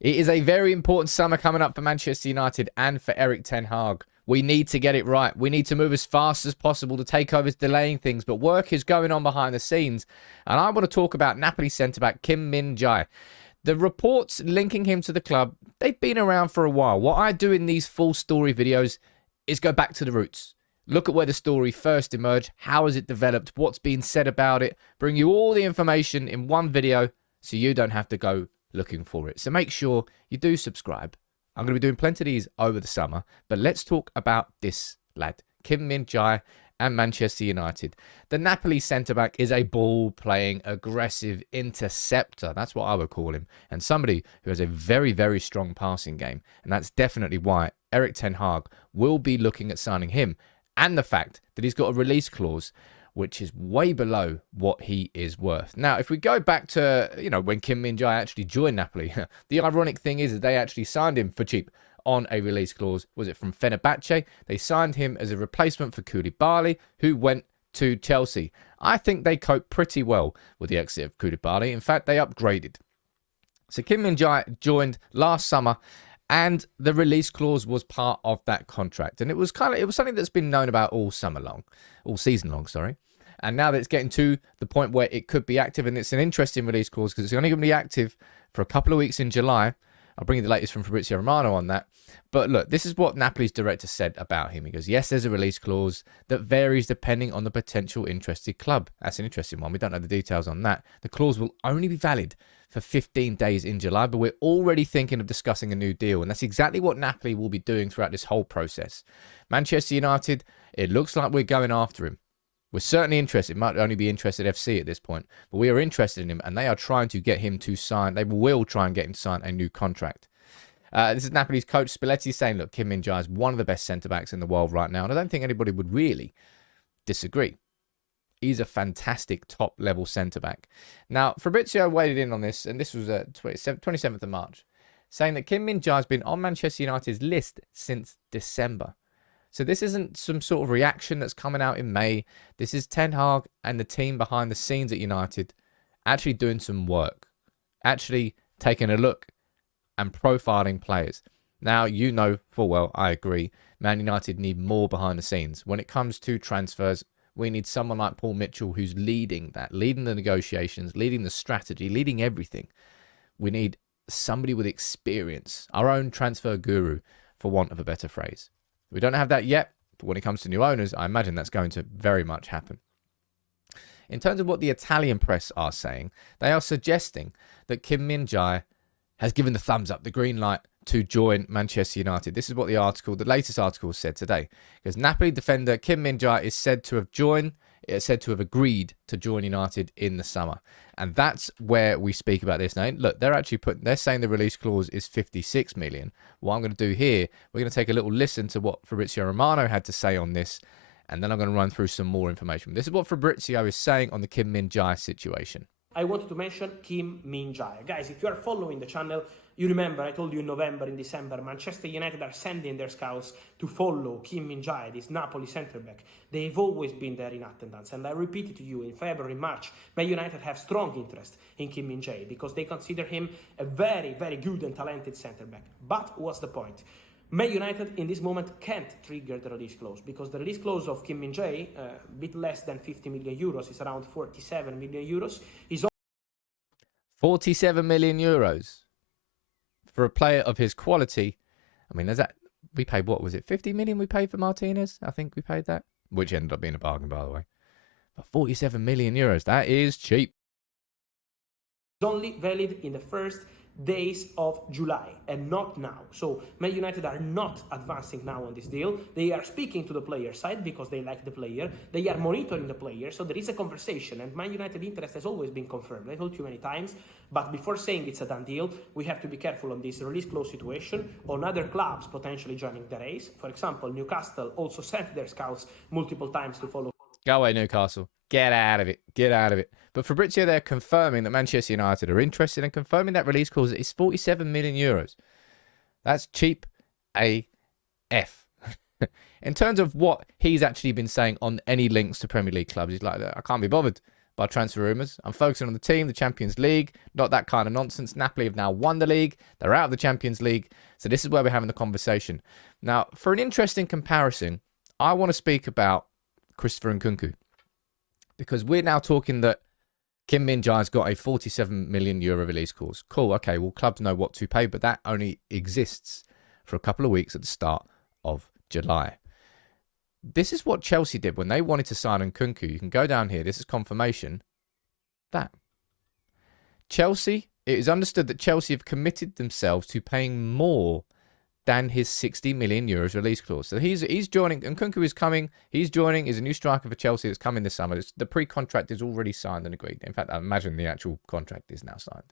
It is a very important summer coming up for Manchester United and for Erik ten Hag. We need to get it right. We need to move as fast as possible. The takeover is delaying things, but work is going on behind the scenes. And I want to talk about Napoli centre-back Kim Min-Jae. The reports linking him to the club, they've been around for a while. What I do in these full story videos is go back to the roots. Look at where the story first emerged. How has it developed? What's been said about it? Bring you all the information in one video so you don't have to go looking for it. So make sure you do subscribe. I'm going to be doing plenty of these over the summer, but let's talk about this lad, Kim Min-Jae and Manchester United. The Napoli centre-back is a ball-playing, aggressive interceptor. That's what I would call him. And somebody who has a very, very strong passing game. And that's definitely why Erik ten Hag will be looking at signing him. And the fact that he's got a release clause which is way below what he is worth. Now, if we go back to, when Kim Min-Jae actually joined Napoli, the ironic thing is that they actually signed him for cheap on a release clause. Was it from Fenerbahce? They signed him as a replacement for Koulibaly, who went to Chelsea. I think they coped pretty well with the exit of Koulibaly. In fact, they upgraded. So Kim Min-Jae joined last summer, and the release clause was part of that contract. And it was something that's been known about all season long, sorry. And now that it's getting to the point where it could be active, and it's an interesting release clause because it's only going to be active for a couple of weeks in July. I'll bring you the latest from Fabrizio Romano on that. But look, this is what Napoli's director said about him. He goes, yes, there's a release clause that varies depending on the potential interested club. That's an interesting one. We don't know the details on that. The clause will only be valid for 15 days in July, but we're already thinking of discussing a new deal. And that's exactly what Napoli will be doing throughout this whole process. Manchester United, it looks like we're going after him. We're certainly interested. It might only be Interested FC at this point, but we are interested in him, and they are trying to get him to sign. They will try and get him to sign a new contract. This is Napoli's coach Spalletti saying, look, Kim Min-Jae is one of the best centre-backs in the world right now, and I don't think anybody would really disagree. He's a fantastic top-level centre-back. Now, Fabrizio weighed in on this, and this was 27th of March, saying that Kim Min-Jae has been on Manchester United's list since December. So this isn't some sort of reaction that's coming out in May. This is Ten Hag and the team behind the scenes at United actually doing some work, actually taking a look and profiling players. Now, you know full well, I agree, Man United need more behind the scenes. When it comes to transfers, we need someone like Paul Mitchell who's leading that, leading the negotiations, leading the strategy, leading everything. We need somebody with experience, our own transfer guru, for want of a better phrase. We don't have that yet, but when it comes to new owners, I imagine that's going to very much happen. In terms of what the Italian press are saying, they are suggesting that Kim Min-Jae has given the thumbs up, the green light, to join Manchester United. This is what the latest article said today. Because Napoli defender Kim Min-Jae is said to have agreed to join United in the summer. And that's where we speak about this. Now, look, they're saying the release clause is 56 million. What I'm going to do here, we're going to take a little listen to what Fabrizio Romano had to say on this, and then I'm going to run through some more information. This is what Fabrizio is saying on the Kim Min-Jae situation. I wanted to mention Kim Min-Jae. Guys, if you are following the channel, you remember I told you in November, in December, Manchester United are sending their scouts to follow Kim Min-Jae, this Napoli centre-back. They've always been there in attendance. And I repeat it to you, in February, March, Man United have strong interest in Kim Min-Jae because they consider him a very, very good and talented centre-back. But what's the point? Man United in this moment can't trigger the release clause because the release clause of Kim Min-Jae, a bit less than 50 million euros, is around 47 million euros, is 47 million euros for a player of his quality. I mean, we paid, what was it, 50 million we paid for Martinez? I think we paid that, which ended up being a bargain, by the way. But 47 million euros, that is cheap. only valid in the first days of July and not now. So Man United are not advancing now on this deal. They are speaking to the player side because they like the player. They are monitoring the player. So there is a conversation, and Man United interest has always been confirmed. I told you many times, but before saying it's a done deal, we have to be careful on this release clause situation, on other clubs potentially joining the race. For example, Newcastle also sent their scouts multiple times to follow. Go away, Newcastle. Get out of it. Get out of it. But Fabrizio, they're confirming that Manchester United are interested and confirming that release clause is 47 million euros. That's cheap AF. In terms of what he's actually been saying on any links to Premier League clubs, he's like, I can't be bothered. by transfer rumours. I'm focusing on the team, the Champions League, not that kind of nonsense. Napoli have now won the league. They're out of the Champions League. So this is where we're having the conversation. Now, for an interesting comparison, I want to speak about Christopher Nkunku. Because we're now talking that Kim Min-Jae's got a 47 million euro release clause. Cool, okay, well, clubs know what to pay, but that only exists for a couple of weeks at the start of July. This is what Chelsea did when they wanted to sign Nkunku. You can go down here. This is confirmation. That. Chelsea, it is understood that Chelsea have committed themselves to paying more than his 60 million euros release clause. So he's joining. Nkunku is coming. He's joining. He's a new striker for Chelsea that's coming this summer. The pre-contract is already signed and agreed. In fact, I imagine the actual contract is now signed.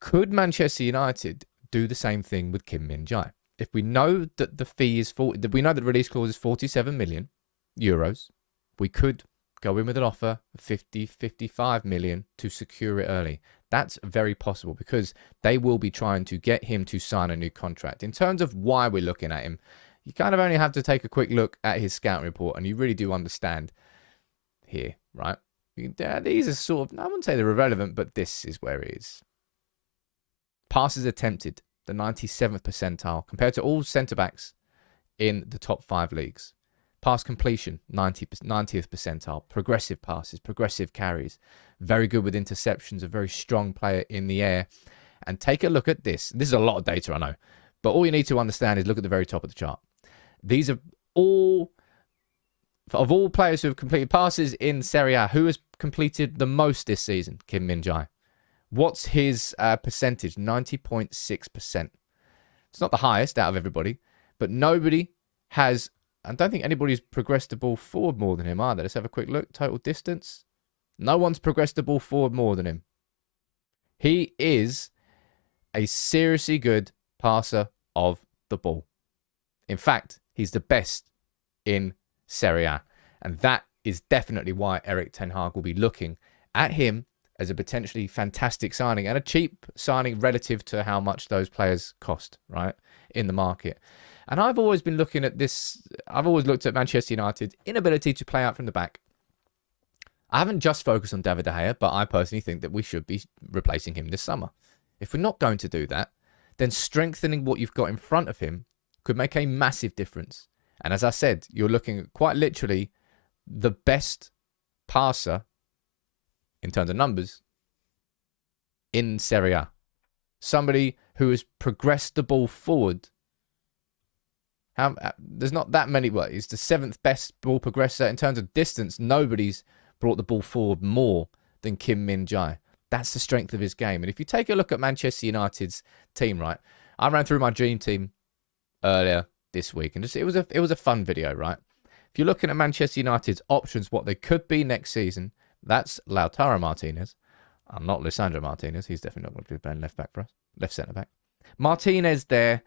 Could Manchester United do the same thing with Kim Min-Jae? If we know that the fee is we know that the release clause is 47 million euros, we could go in with an offer of 50, 55 million to secure it early. That's very possible because they will be trying to get him to sign a new contract. In terms of why we're looking at him, you kind of only have to take a quick look at his scouting report and you really do understand here, right? These are sort of, I wouldn't say they're irrelevant, but this is where it is. Passes attempted, the 97th percentile, compared to all centre-backs in the top 5 leagues. Pass completion, 90th percentile. Progressive passes, progressive carries. Very good with interceptions, a very strong player in the air. And take a look at this. This is a lot of data, I know. But all you need to understand is look at the very top of the chart. These are all, of all players who have completed passes in Serie A, who has completed the most this season? Kim Min-Jae. What's his percentage? 90.6%. It's not the highest out of everybody, but nobody has, I don't think anybody's progressed the ball forward more than him either. Let's have a quick look. Total distance. No one's progressed the ball forward more than him. He is a seriously good passer of the ball. In fact, he's the best in Serie A. And that is definitely why Erik ten Hag will be looking at him as a potentially fantastic signing and a cheap signing relative to how much those players cost, right, in the market. And I've always been looking at this. I've always looked at Manchester United's inability to play out from the back. I haven't just focused on David De Gea, but I personally think that we should be replacing him this summer. If we're not going to do that, then strengthening what you've got in front of him could make a massive difference. And as I said, you're looking at quite literally the best passer in terms of numbers in Serie A. Somebody who has progressed the ball forward. There's not that many. Well, he's the 7th best ball progressor in terms of distance. Nobody's brought the ball forward more than Kim Min-Jae. That's the strength of his game. And if you take a look at Manchester United's team, right? I ran through my dream team earlier this week, and it was a fun video, right? If you're looking at Manchester United's options, what they could be next season, that's Lautaro Martinez. I'm not Lisandro Martinez. He's definitely not going to be playing left back for us. Left centre back. Martinez there,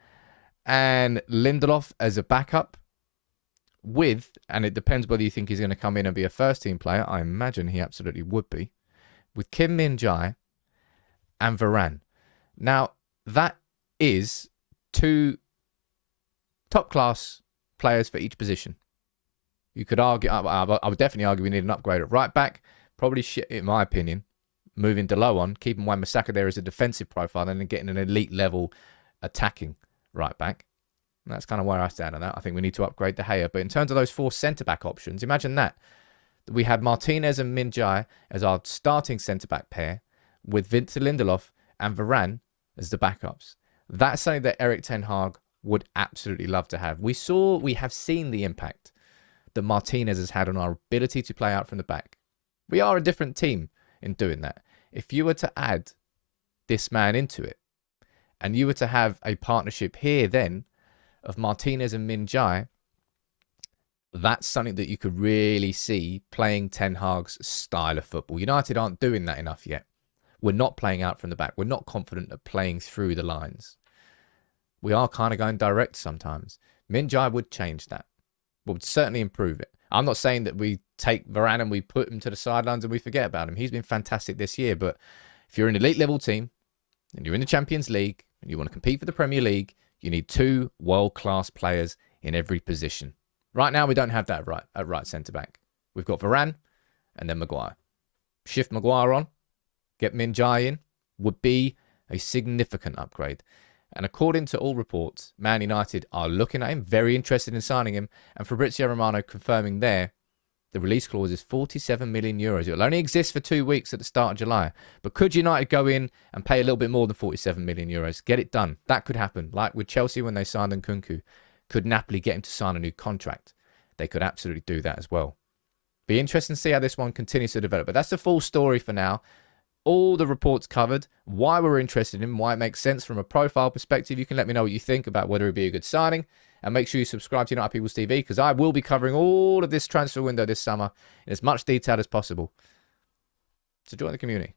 and Lindelof as a backup. And it depends whether you think he's going to come in and be a first-team player. I imagine he absolutely would be. With Kim Min-Jae and Varane. Now, that is 2 top-class players for each position. You could argue, I would definitely argue we need an upgrade at right back. Probably, in my opinion, moving Delo on, keeping Wan-Bissaka there as a defensive profile, and then getting an elite-level attacking right back. And that's kind of where I stand on that. I think we need to upgrade De Gea. But in terms of those 4 centre-back options, imagine that. We had Martinez and Min-Jae as our starting centre-back pair, with Victor Lindelof and Varane as the backups. That's something that Erik ten Hag would absolutely love to have. We have seen the impact that Martinez has had on our ability to play out from the back. We are a different team in doing that. If you were to add this man into it, and you were to have a partnership here then of Martinez and Min-Jae, that's something that you could really see playing Ten Hag's style of football. United aren't doing that enough yet. We're not playing out from the back. We're not confident of playing through the lines. We are kind of going direct sometimes. Min-Jae would change that. Would certainly improve it. I'm not saying that we take Varane and we put him to the sidelines and we forget about him. He's been fantastic this year. But if you're an elite level team and you're in the Champions League and you want to compete for the Premier League, you need 2 world-class players in every position. Right now, we don't have that at right centre-back. We've got Varane and then Maguire. shift Maguire on, get Min-Jae in, would be a significant upgrade. And according to all reports, Man United are looking at him, very interested in signing him, and Fabrizio Romano confirming there the release clause is 47 million euros. It will only exist for 2 weeks at the start of July. But could United go in and pay a little bit more than 47 million euros? Get it done. That could happen. Like with Chelsea when they signed Nkunku. Could Napoli get him to sign a new contract? They could absolutely do that as well. Be interesting to see how this one continues to develop. But that's the full story for now. All the reports covered, why we're interested in him, why it makes sense from a profile perspective. You can let me know what you think about whether it'd be a good signing. And make sure you subscribe to United People's TV because I will be covering all of this transfer window this summer in as much detail as possible. So join the community.